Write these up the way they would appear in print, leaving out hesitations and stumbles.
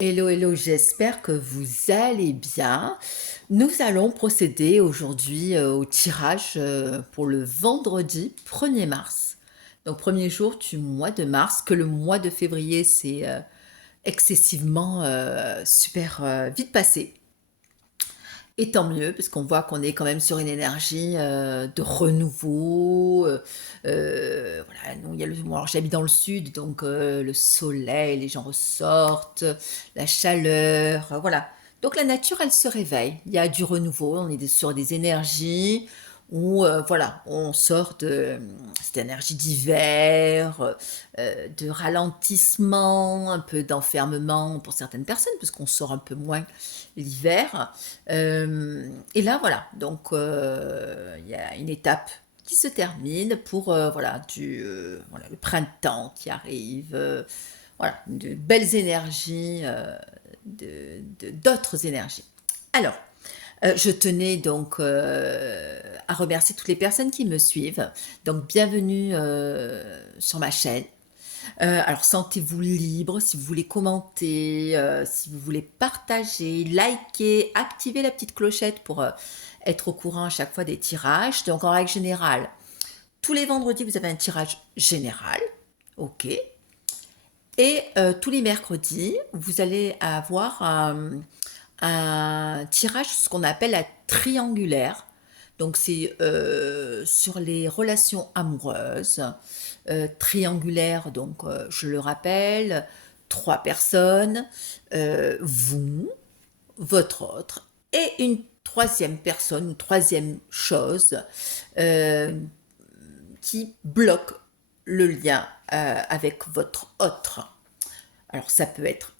Hello, hello, j'espère que vous allez bien. Nous allons procéder aujourd'hui au tirage pour le vendredi 1er mars. Donc, premier jour du mois de mars, que le mois de février c'est excessivement super vite passé. Et tant mieux, parce qu'on voit qu'on est quand même sur une énergie de renouveau. Voilà, nous, il y a bon, alors j'habite dans le sud, donc le soleil, les gens ressortent, la chaleur, voilà. Donc la nature, elle se réveille. Il y a du renouveau, on est sur des énergies où, voilà, on sort de cette énergie d'hiver, de ralentissement, un peu d'enfermement pour certaines personnes, parce qu'on sort un peu moins l'hiver. Et là, voilà, donc il y a une étape qui se termine pour voilà, voilà, le printemps qui arrive, voilà, de belles énergies, d'autres énergies. Alors, je tenais donc à remercier toutes les personnes qui me suivent. Donc, bienvenue sur ma chaîne. Alors sentez-vous libre si vous voulez commenter, si vous voulez partager, liker, activer la petite clochette pour être au courant à chaque fois des tirages. Donc en règle générale, tous les vendredis, vous avez un tirage général. OK. Et tous les mercredis, vous allez avoir un tirage, ce qu'on appelle la triangulaire. Donc c'est sur les relations amoureuses, triangulaire, donc je le rappelle, trois personnes, vous, votre autre, et une troisième personne, une troisième chose euh, qui bloque le lien avec votre autre. Alors ça peut être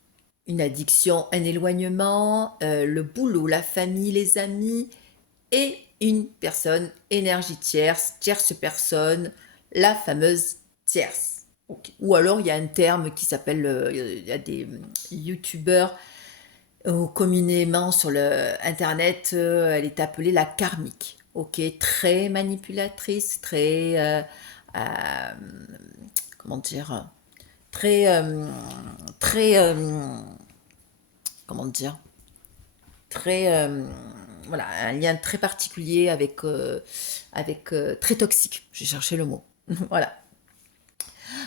une addiction, un éloignement, le boulot, la famille, les amis, et une personne, énergie tierce, tierce personne, la fameuse tierce. Okay. Ou alors il y a un terme qui s'appelle, il y a des youtubeurs communément sur le internet, elle est appelée la karmique. Ok, très manipulatrice, très, euh, comment dire, très, très, comment dire, très, voilà, un lien très particulier avec très toxique. J'ai cherché le mot. Voilà.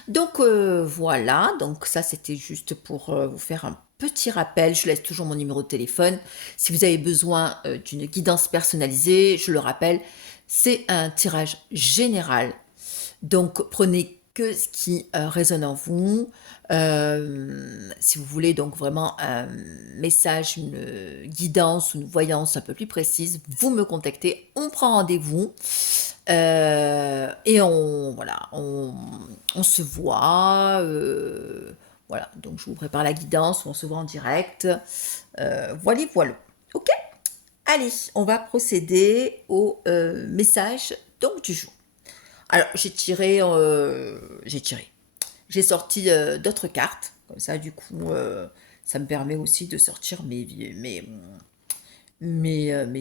Donc voilà, donc ça c'était juste pour vous faire un petit rappel. Je laisse toujours mon numéro de téléphone. Si vous avez besoin d'une guidance personnalisée, je le rappelle, c'est un tirage général. Donc prenez que ce qui résonne en vous. Si vous voulez donc vraiment un message, une guidance ou une voyance un peu plus précise, vous me contactez, on prend rendez-vous. Et voilà, on se voit. Voilà, donc je vous prépare la guidance, on se voit en direct. Voilà, voilà. Ok. Allez, on va procéder au message donc du jour. Alors j'ai sorti d'autres cartes, comme ça du coup ça me permet aussi de sortir mes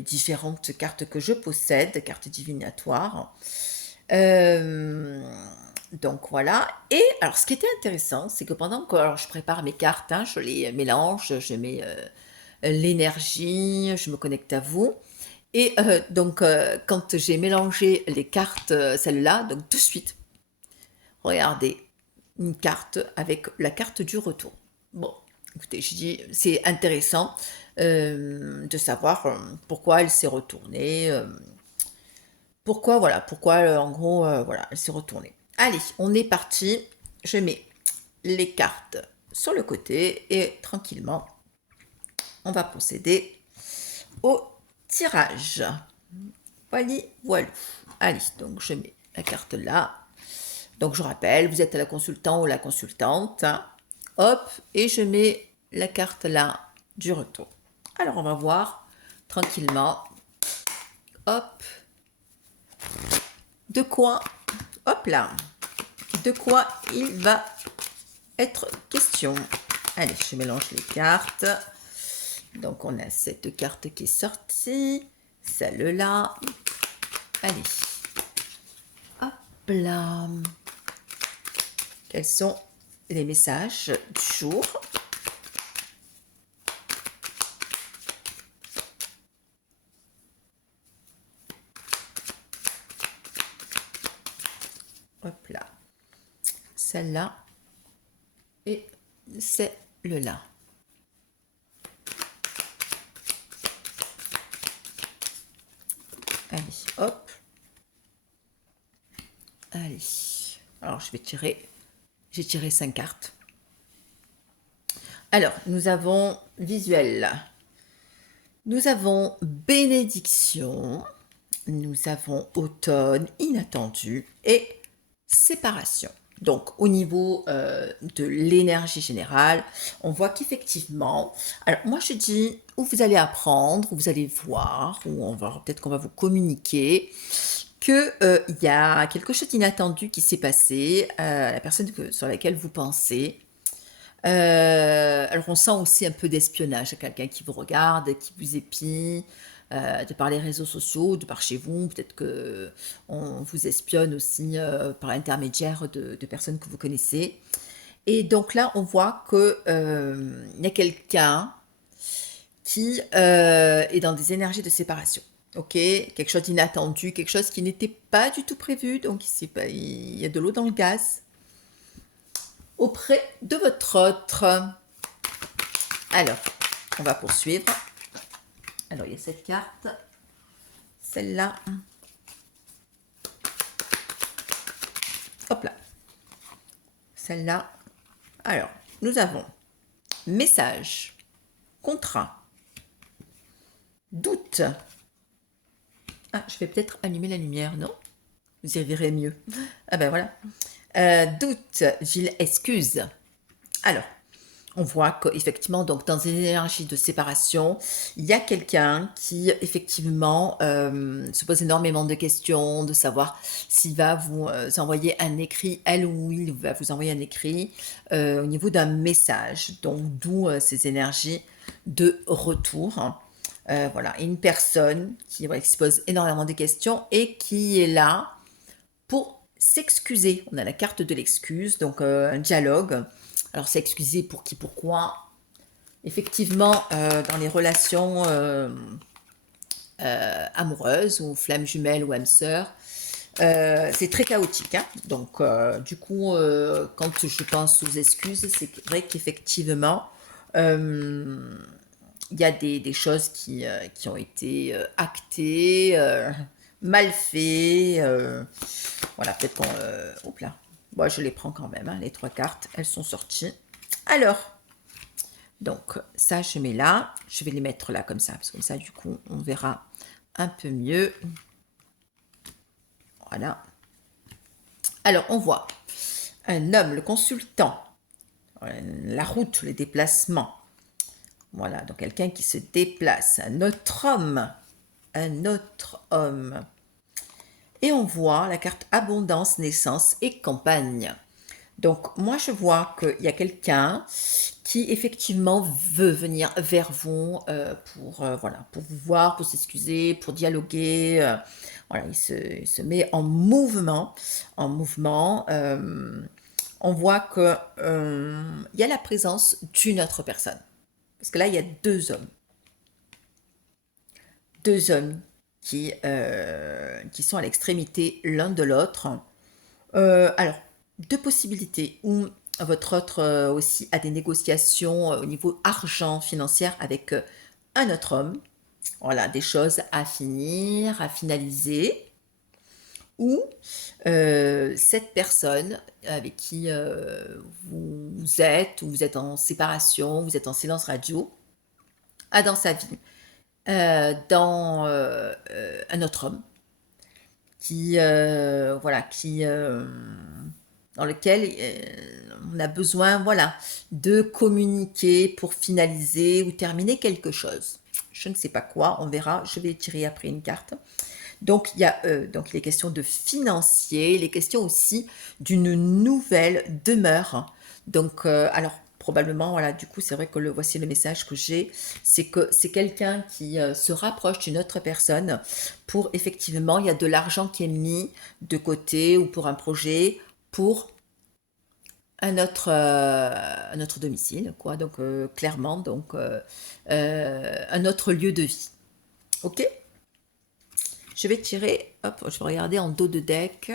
différentes cartes que je possède, cartes divinatoires. Euh, donc voilà. Et alors, ce qui était intéressant, c'est que pendant que alors, je prépare mes cartes, hein, je les mélange, je mets l'énergie, je me connecte à vous. Et donc, quand j'ai mélangé les cartes, celle-là, donc de suite, regardez, une carte avec la carte du retour. Bon, écoutez, je dis, c'est intéressant de savoir pourquoi elle s'est retournée. Pourquoi, voilà, pourquoi en gros, voilà, elle s'est retournée. Allez, on est parti. Je mets les cartes sur le côté et tranquillement, on va procéder au tirage. Voilà, voilà. Allez, donc je mets la carte là. Donc je rappelle, vous êtes la consultant ou la consultante. Hein. Hop, et je mets la carte là du retour. Alors on va voir tranquillement. Hop, de quoi, hop là, de quoi il va être question. Allez, je mélange les cartes. Donc on a cette carte qui est sortie, celle-là. Allez, hop là. Quels sont les messages du jour? hop là, celle-là et celle-là. Allez, hop. Allez. Alors, je vais tirer. J'ai tiré 5 cartes. Alors, nous avons visuel. Nous avons bénédiction. Nous avons automne inattendu et séparation. Donc, au niveau de l'énergie générale, on voit qu'effectivement, alors moi je dis où vous allez apprendre, où vous allez voir, ou on va peut-être qu'on va vous communiquer que il y a quelque chose d'inattendu qui s'est passé à la personne sur laquelle vous pensez. Alors on sent aussi un peu d'espionnage à quelqu'un qui vous regarde, qui vous épie, de par les réseaux sociaux, de par chez vous, peut-être que on vous espionne aussi par l'intermédiaire de personnes que vous connaissez. Et donc là, on voit que il y a quelqu'un qui est dans des énergies de séparation. Ok, quelque chose d'inattendu, quelque chose qui n'était pas du tout prévu, donc il y a de l'eau dans le gaz auprès de votre autre. Alors, on va poursuivre. Alors, il y a cette carte, celle-là. Hop là. Celle-là. Alors, nous avons message, contrat, doute. Ah, je vais peut-être allumer la lumière, non? Vous y verrez mieux. Ah ben voilà. Doute, Gilles, excuse. Alors, on voit qu'effectivement, donc dans une énergie de séparation, il y a quelqu'un qui effectivement se pose énormément de questions, de savoir s'il va vous envoyer un écrit, elle ou il va vous envoyer un écrit au niveau d'un message. Donc d'où ces énergies de retour. Voilà, une personne qui, voilà, qui se pose énormément de questions et qui est là pour s'excuser. On a la carte de l'excuse, donc un dialogue. Alors, s'excuser pour qui, pourquoi. Effectivement, dans les relations amoureuses ou flammes jumelles ou âmes sœurs, c'est très chaotique. Hein. Donc, du coup, quand je pense aux excuses, c'est vrai qu'effectivement, il y a des choses qui ont été actées, mal faites. Voilà, peut-être qu'on... Oups là. Bon, je les prends quand même, hein, les 3 cartes, elles sont sorties. Alors, donc ça, je mets là. Je vais les mettre là comme ça, parce que comme ça, du coup, on verra un peu mieux. Voilà. Alors, on voit un homme, le consultant, la route, les déplacements. Voilà, donc quelqu'un qui se déplace, un autre homme, un autre homme. Et on voit la carte abondance, naissance et campagne. Donc moi je vois qu'il y a quelqu'un qui effectivement veut venir vers vous voilà, pour vous voir, pour s'excuser, pour dialoguer. Voilà, il se met en mouvement. En mouvement. On voit que il y a la présence d'une autre personne. Parce que là, il y a 2 hommes. 2 hommes qui sont à l'extrémité l'un de l'autre. Alors, 2 possibilités. Ou votre autre aussi a des négociations au niveau argent financière avec un autre homme. Voilà, des choses à finir, à finaliser. Ou cette personne avec qui vous êtes, ou vous êtes en séparation, vous êtes en silence radio, a dans sa vie un autre homme qui voilà qui dans lequel on a besoin voilà de communiquer pour finaliser ou terminer quelque chose. Je ne sais pas quoi, on verra. Je vais tirer après une carte. Donc il est question de financier, il est question aussi d'une nouvelle demeure. Donc alors probablement voilà du coup c'est vrai que voici le message que j'ai, c'est que c'est quelqu'un qui se rapproche d'une autre personne pour effectivement il y a de l'argent qui est mis de côté ou pour un projet pour un autre domicile quoi donc clairement donc un autre lieu de vie. Ok. Je vais tirer, hop, je vais regarder en dos de deck.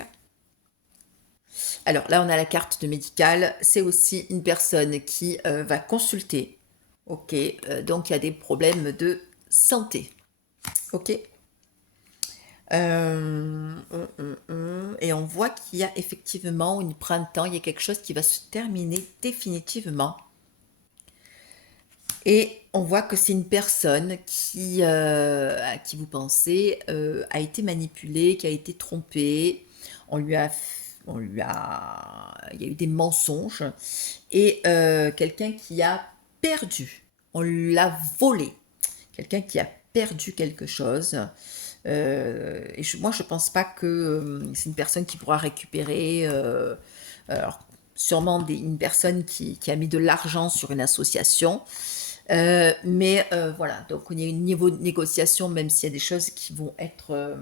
Alors là, on a la carte de médical. C'est aussi une personne qui va consulter. Ok, donc il y a des problèmes de santé. Ok. Et on voit qu'il y a effectivement une printemps, il y a quelque chose qui va se terminer définitivement. Et on voit que c'est une personne qui, à qui vous pensez a été manipulée, qui a été trompée. Il y a eu des mensonges et quelqu'un qui a perdu. On l'a volé. Quelqu'un qui a perdu quelque chose. Moi, je pense pas que c'est une personne qui pourra récupérer. Alors, sûrement une personne qui a mis de l'argent sur une association. Mais voilà, donc il y a un niveau de négociation, même s'il y a des choses qui vont être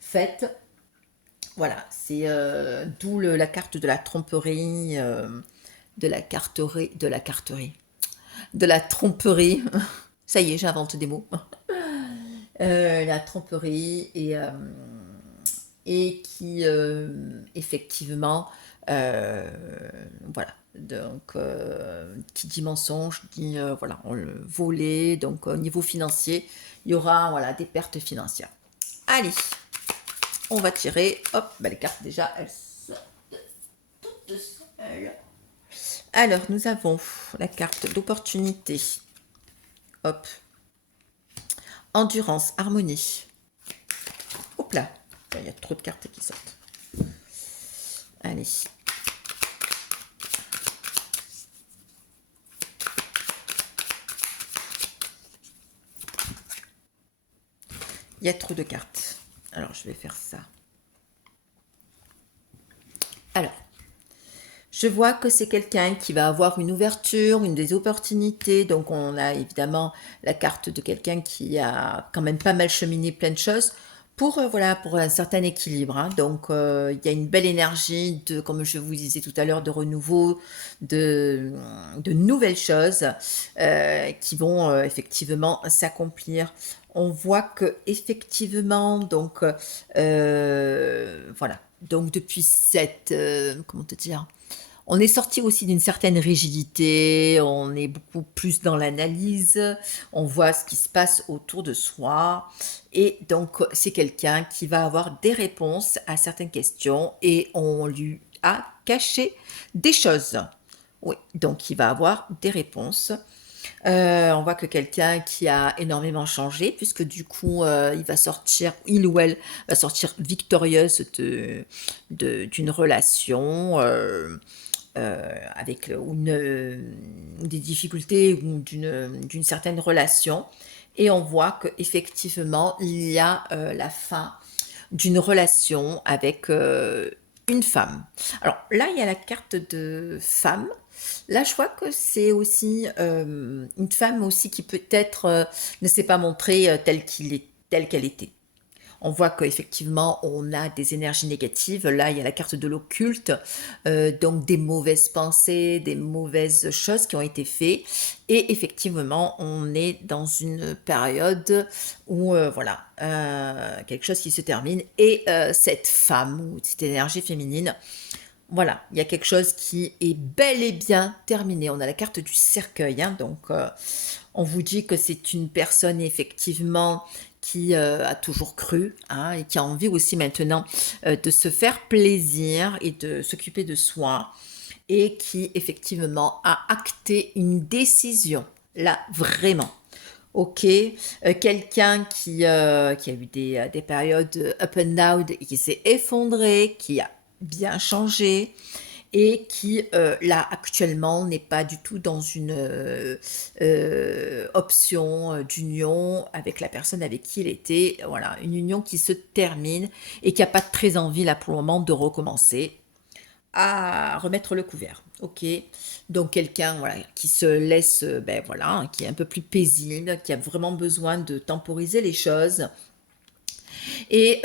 faites. Voilà, c'est d'où la carte de la tromperie, de la tromperie. Ça y est, j'invente des mots. La tromperie et qui effectivement euh, voilà, donc qui dit mensonge dit voilà, on le volait, donc au niveau financier il y aura voilà des pertes financières. Allez, on va tirer, hop, bah, les cartes déjà elles sortent toutes seules. Alors nous avons la carte d'opportunité, hop, endurance, harmonie. Hop là, il y a trop de cartes qui sortent. Allez. Il y a trop de cartes. Alors, je vais faire ça. Alors, je vois que c'est quelqu'un qui va avoir une ouverture, une des opportunités. Donc, on a évidemment la carte de quelqu'un qui a quand même pas mal cheminé plein de choses pour, voilà, pour un certain équilibre. Hein. Donc, il y a une belle énergie de, comme je vous disais tout à l'heure, de renouveau, de nouvelles choses qui vont effectivement s'accomplir. On voit que effectivement, donc voilà. Donc depuis cette, comment te dire, on est sorti aussi d'une certaine rigidité, on est beaucoup plus dans l'analyse, on voit ce qui se passe autour de soi. Et donc, c'est quelqu'un qui va avoir des réponses à certaines questions et on lui a caché des choses. Oui, donc il va avoir des réponses. On voit que quelqu'un qui a énormément changé, puisque du coup, il va sortir, il ou elle va sortir victorieuse d'une relation avec des difficultés ou d'une certaine relation. Et on voit qu'effectivement, il y a la fin d'une relation avec une femme. Alors là, il y a la carte de femme. Là, je vois que c'est aussi une femme aussi qui peut-être ne s'est pas montrée telle qu'elle était. On voit qu'effectivement, on a des énergies négatives. Là, il y a la carte de l'occulte, donc des mauvaises pensées, des mauvaises choses qui ont été faites. Et effectivement, on est dans une période où, voilà, quelque chose qui se termine. Et cette femme, ou cette énergie féminine, voilà, il y a quelque chose qui est bel et bien terminé. On a la carte du cercueil, hein, donc on vous dit que c'est une personne effectivement qui a toujours cru hein, et qui a envie aussi maintenant de se faire plaisir et de s'occuper de soi et qui effectivement a acté une décision, là vraiment. Ok, quelqu'un qui a eu des périodes up and down et qui s'est effondré, qui a bien changé et qui là actuellement n'est pas du tout dans une option d'union avec la personne avec qui il était. Voilà, une union qui se termine et qui n'a pas très envie là pour le moment de recommencer à remettre le couvert. Ok, donc quelqu'un voilà qui se laisse, ben voilà, qui est un peu plus paisible, qui a vraiment besoin de temporiser les choses Et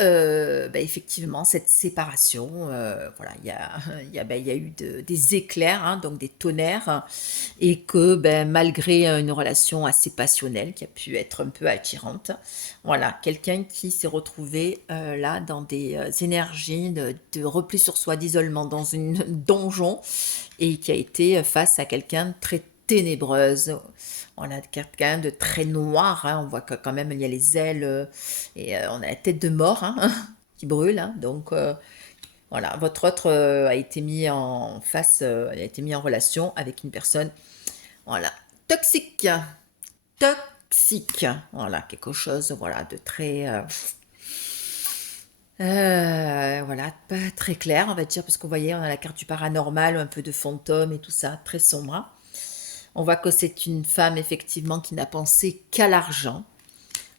effectivement, cette séparation, voilà, il y a eu des éclairs, hein, donc des tonnerres, et que malgré une relation assez passionnelle qui a pu être un peu attirante, voilà, quelqu'un qui s'est retrouvé là dans des énergies de repli sur soi, d'isolement, dans une donjon, et qui a été face à quelqu'un de très ténébreuse. On a quelqu'un de très noir, hein. On voit que quand même il y a les ailes et on a la tête de mort, hein, qui brûle, hein. Donc voilà, votre autre a été mis en face, a été mis en relation avec une personne, voilà, toxique, toxique, voilà, quelque chose, voilà, de très, voilà, pas très clair, on va dire, parce qu'on voyait, on a la carte du paranormal, un peu de fantôme et tout ça, très sombre, hein. On voit que c'est une femme effectivement qui n'a pensé qu'à l'argent,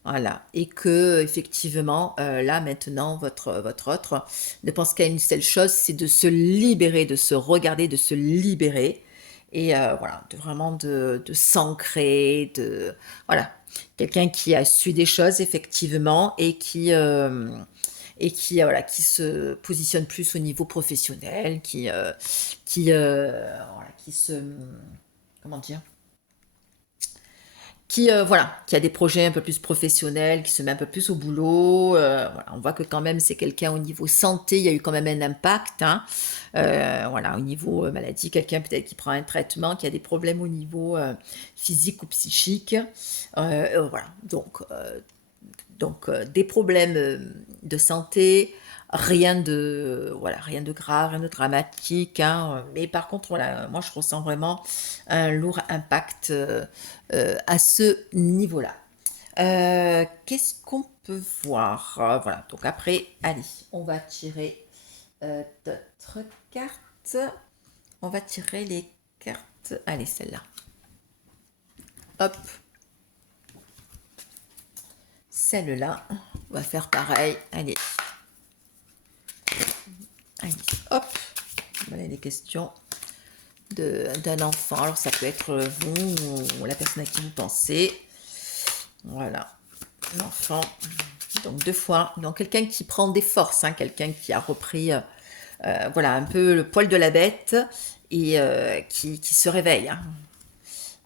voilà, et que effectivement là maintenant votre autre ne pense qu'à une seule chose, c'est de se libérer, de se regarder, de se libérer, et voilà, de vraiment de s'ancrer, de voilà, quelqu'un qui a su des choses effectivement et qui voilà, qui se positionne plus au niveau professionnel, voilà, qui se comment dire, qui voilà, qui a des projets un peu plus professionnels, qui se met un peu plus au boulot. Voilà, on voit que quand même c'est quelqu'un au niveau santé, il y a eu quand même un impact, hein. Voilà, au niveau maladie, quelqu'un peut-être qui prend un traitement, qui a des problèmes au niveau physique ou psychique. Voilà, donc des problèmes de santé, rien de, voilà, rien de grave, rien de dramatique, hein, mais par contre, voilà, moi je ressens vraiment un lourd impact à ce niveau-là. Qu'est-ce qu'on peut voir? Voilà, donc après, allez, on va tirer d'autres cartes. On va tirer les cartes. Allez, celle-là. Hop, celle-là. On va faire pareil. Allez, allez, hop. Voilà les questions d'un enfant. Alors ça peut être vous ou la personne à qui vous pensez. Voilà, l'enfant. Donc deux fois. Donc quelqu'un qui prend des forces, hein, quelqu'un qui a repris voilà, un peu le poil de la bête et qui se réveille, hein.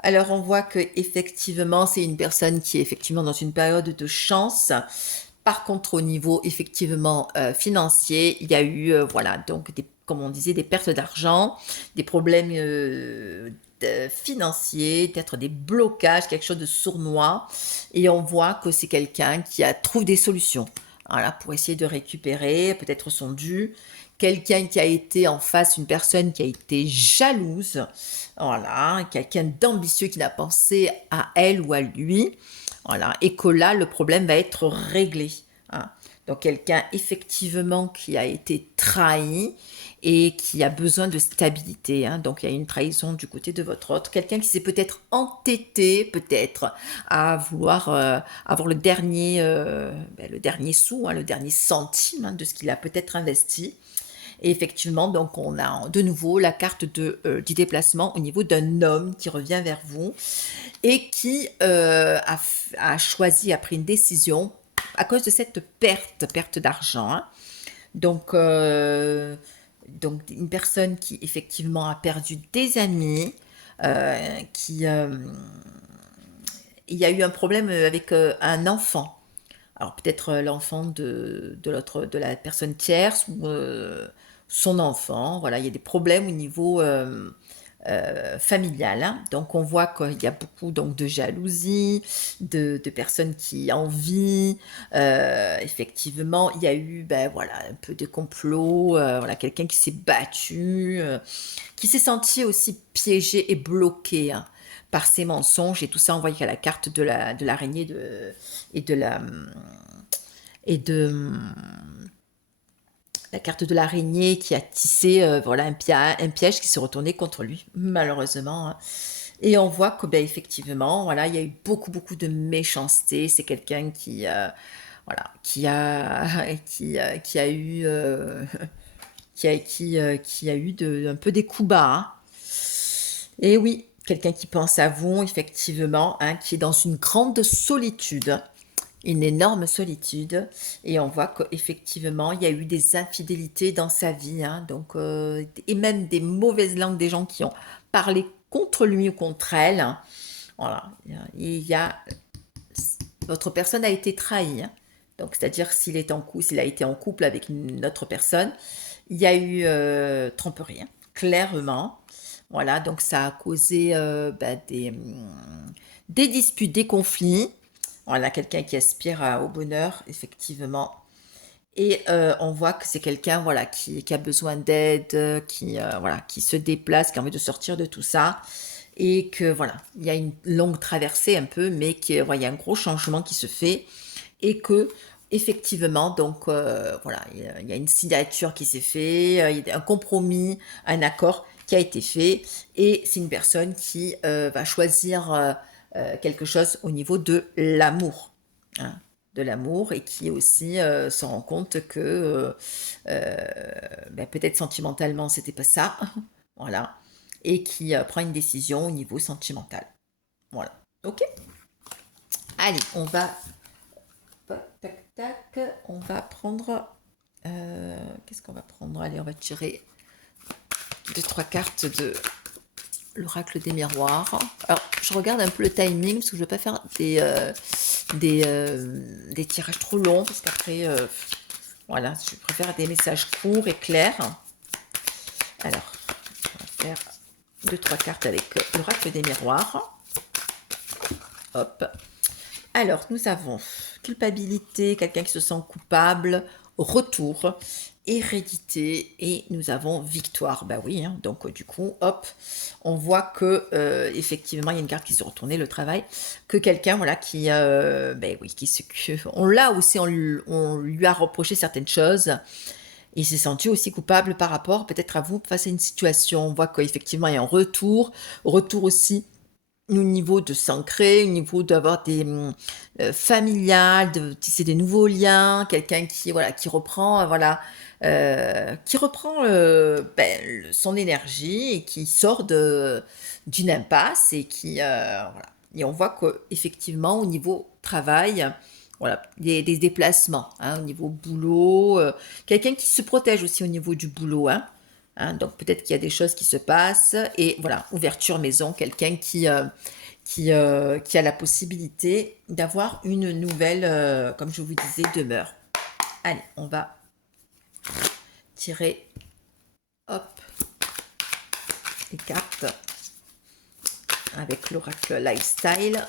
Alors on voit que effectivement c'est une personne qui est effectivement dans une période de chance. Par contre, au niveau effectivement financier, il y a eu voilà, donc comme on disait, des pertes d'argent, des problèmes financiers, peut-être des blocages, quelque chose de sournois, et on voit que c'est quelqu'un qui trouve des solutions, voilà, pour essayer de récupérer peut-être son dû. Quelqu'un qui a été en face, une personne qui a été jalouse, voilà, quelqu'un d'ambitieux qui n'a pensé à elle ou à lui, voilà, et que là, le problème va être réglé, hein. Donc, quelqu'un effectivement qui a été trahi et qui a besoin de stabilité, hein. Donc, il y a une trahison du côté de votre autre. Quelqu'un qui s'est peut-être entêté, peut-être, à vouloir avoir le dernier sou, hein, le dernier centime, hein, de ce qu'il a peut-être investi. Et effectivement, donc on a de nouveau la carte du déplacement au niveau d'un homme qui revient vers vous et qui a choisi, a pris une décision à cause de cette perte d'argent, hein. Donc, donc une personne qui effectivement a perdu des amis, qui il y a eu un problème avec un enfant. Alors peut-être l'enfant de la personne tierce ou son enfant. Voilà, il y a des problèmes au niveau familial, hein. Donc on voit qu'il y a beaucoup donc de jalousie, de personnes qui envient. Effectivement, il y a eu voilà, un peu de complot, voilà, quelqu'un qui s'est battu, qui s'est senti aussi piégé et bloqué, hein, par ses mensonges et tout ça. On voit qu'il y a la carte de l'araignée et de la carte de l'araignée qui a tissé voilà, un piège qui s'est retourné contre lui, malheureusement, hein. Et on voit que effectivement, voilà, il y a eu beaucoup de méchanceté. C'est quelqu'un qui voilà, qui a eu qui a eu un peu des coups bas, hein. Et oui, quelqu'un qui pense à vous, effectivement, hein, qui est dans une grande solitude, une énorme solitude et on voit qu'effectivement, il y a eu des infidélités dans sa vie, hein, donc et même des mauvaises langues, des gens qui ont parlé contre lui ou contre elle, hein. Voilà, il y a votre personne a été trahie, hein. Donc c'est-à-dire s'il a été en couple avec une autre personne, il y a eu tromperie, hein, clairement. Voilà, donc ça a causé des disputes, des conflits. Voilà, quelqu'un qui aspire au bonheur, effectivement. Et on voit que c'est quelqu'un voilà, qui a besoin d'aide, voilà, qui se déplace, qui a envie de sortir de tout ça. Et que voilà, il y a une longue traversée un peu, mais il y a un gros changement qui se fait. Et que effectivement, donc voilà, il y a une signature qui s'est fait, il y a un compromis, un accord qui a été fait. Et c'est une personne qui va choisir quelque chose au niveau de l'amour, hein, de l'amour et qui aussi se rend compte que peut-être sentimentalement c'était pas ça, voilà, et qui prend une décision au niveau sentimental. Voilà. Ok. Allez, on va tac tac, on va prendre qu'est-ce qu'on va prendre? Allez, on va tirer deux trois cartes de l'oracle des miroirs. Alors, je regarde un peu le timing parce que je ne veux pas faire des tirages trop longs parce qu'après, voilà, je préfère des messages courts et clairs. Alors, on va faire deux, trois cartes avec l'oracle des miroirs. Hop. Alors, nous avons culpabilité, quelqu'un qui se sent coupable, retour, hérédité, et nous avons victoire. Bah oui, hein, donc du coup, hop, on voit que effectivement, il y a une carte qui se retournait, le travail, que quelqu'un, voilà, on l'a aussi, on lui a reproché certaines choses. Il s'est senti aussi coupable par rapport peut-être à vous face à une situation. On voit qu'effectivement, il y a un retour aussi au niveau de s'ancrer, au niveau d'avoir des familiales, de tisser des nouveaux liens, quelqu'un qui voilà qui reprend son énergie et qui sort de d'une impasse et qui voilà. Et on voit que effectivement au niveau travail, voilà, des déplacements, hein, au niveau boulot, quelqu'un qui se protège aussi au niveau du boulot, hein. Hein, donc peut-être qu'il y a des choses qui se passent et voilà, ouverture maison, quelqu'un qui a la possibilité d'avoir une nouvelle, comme je vous disais, demeure. Allez, on va tirer, hop, les cartes avec l'oracle lifestyle.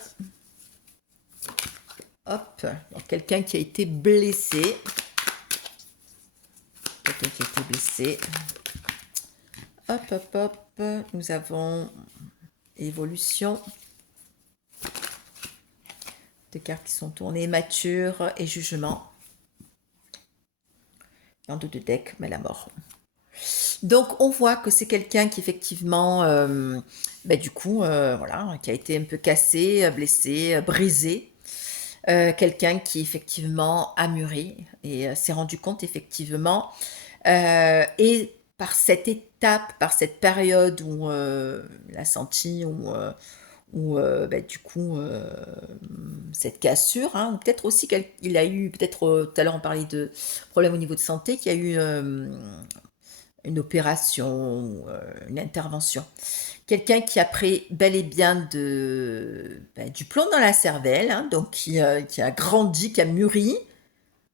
Hop, donc quelqu'un qui a été blessé. Quelqu'un qui a été blessé. Hop, hop, hop. Nous avons évolution. Deux cartes qui sont tournées, mature et jugement. Dans deux de deck, mais la mort. Donc on voit que c'est quelqu'un qui effectivement, voilà, qui a été un peu cassé, blessé, brisé. Quelqu'un qui effectivement a mûri et s'est rendu compte effectivement, et par cette étape, par cette période où il a senti, cette cassure, hein, ou peut-être aussi qu'il a eu, peut-être tout à l'heure on parlait de problèmes au niveau de santé, qu'il y a eu une opération, une intervention. Quelqu'un qui a pris bel et bien du plomb dans la cervelle, hein, donc qui a grandi, qui a mûri,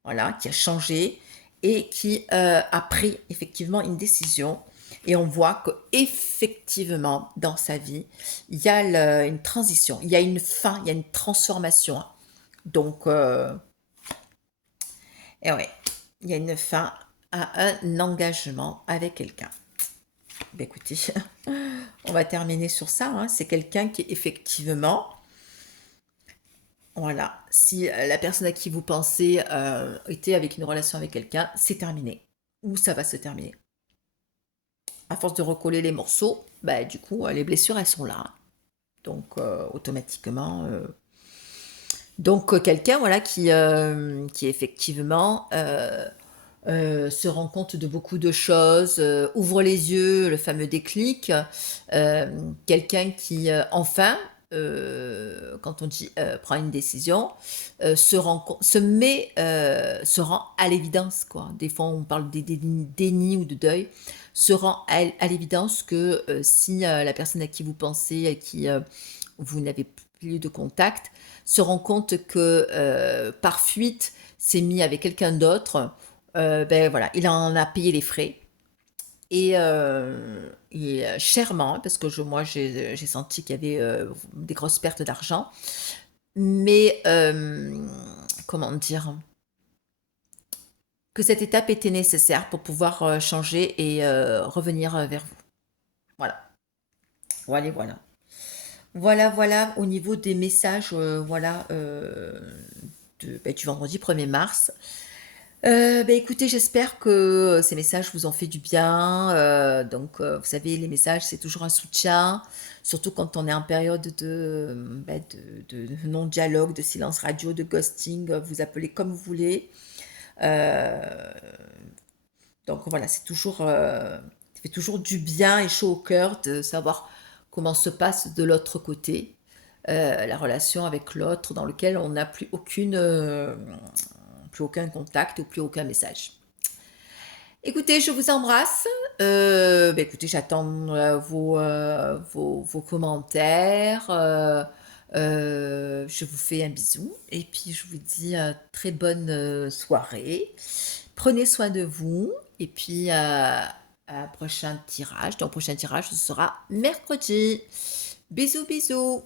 voilà, qui a changé et qui a pris effectivement une décision. Et on voit qu'effectivement, dans sa vie, il y a une transition, il y a une fin, il y a une transformation. Donc, et ouais, il y a une fin à un engagement avec quelqu'un. Ben écoutez, on va terminer sur ça, hein. C'est quelqu'un qui effectivement, voilà, si la personne à qui vous pensez était avec une relation avec quelqu'un, c'est terminé. Ou ça va se terminer. À force de recoller les morceaux, bah, du coup, les blessures, elles sont là, hein. Donc, automatiquement. Donc, quelqu'un voilà, qui effectivement se rend compte de beaucoup de choses, ouvre les yeux, le fameux déclic. Quelqu'un qui, enfin, quand on dit, prend une décision, se rend com se met, se rend à l'évidence, quoi. Des fois, on parle déni ou de deuil, se rend à l'évidence que, si, la personne à qui vous pensez, à qui, vous n'avez plus de contact, se rend compte que, par fuite, s'est mis avec quelqu'un d'autre, beh, voilà, il en a payé les frais et chèrement parce que moi j'ai senti qu'il y avait, des grosses pertes d'argent. Mais, comment dire? Que cette étape était nécessaire pour pouvoir, changer et revenir, vers vous. Voilà. Voilà, voilà. Voilà, voilà au niveau des messages, voilà, du vendredi 1er mars. Bah, écoutez, j'espère que ces messages vous ont fait du bien, donc vous savez, les messages, c'est toujours un soutien, surtout quand on est en période de, de non-dialogue, de silence radio, de ghosting, vous appelez comme vous voulez. Heu, donc voilà, c'est toujours, ça fait toujours du bien et chaud au cœur de savoir comment se passe de l'autre côté, la relation avec l'autre dans lequel on n'a plus aucun contact ou plus aucun message. Écoutez, je vous embrasse. Écoutez, j'attends, vos commentaires, je vous fais un bisou et puis je vous dis, très bonne, soirée. Prenez soin de vous et puis, à un prochain tirage. Donc prochain tirage, ce sera mercredi. Bisous, bisous.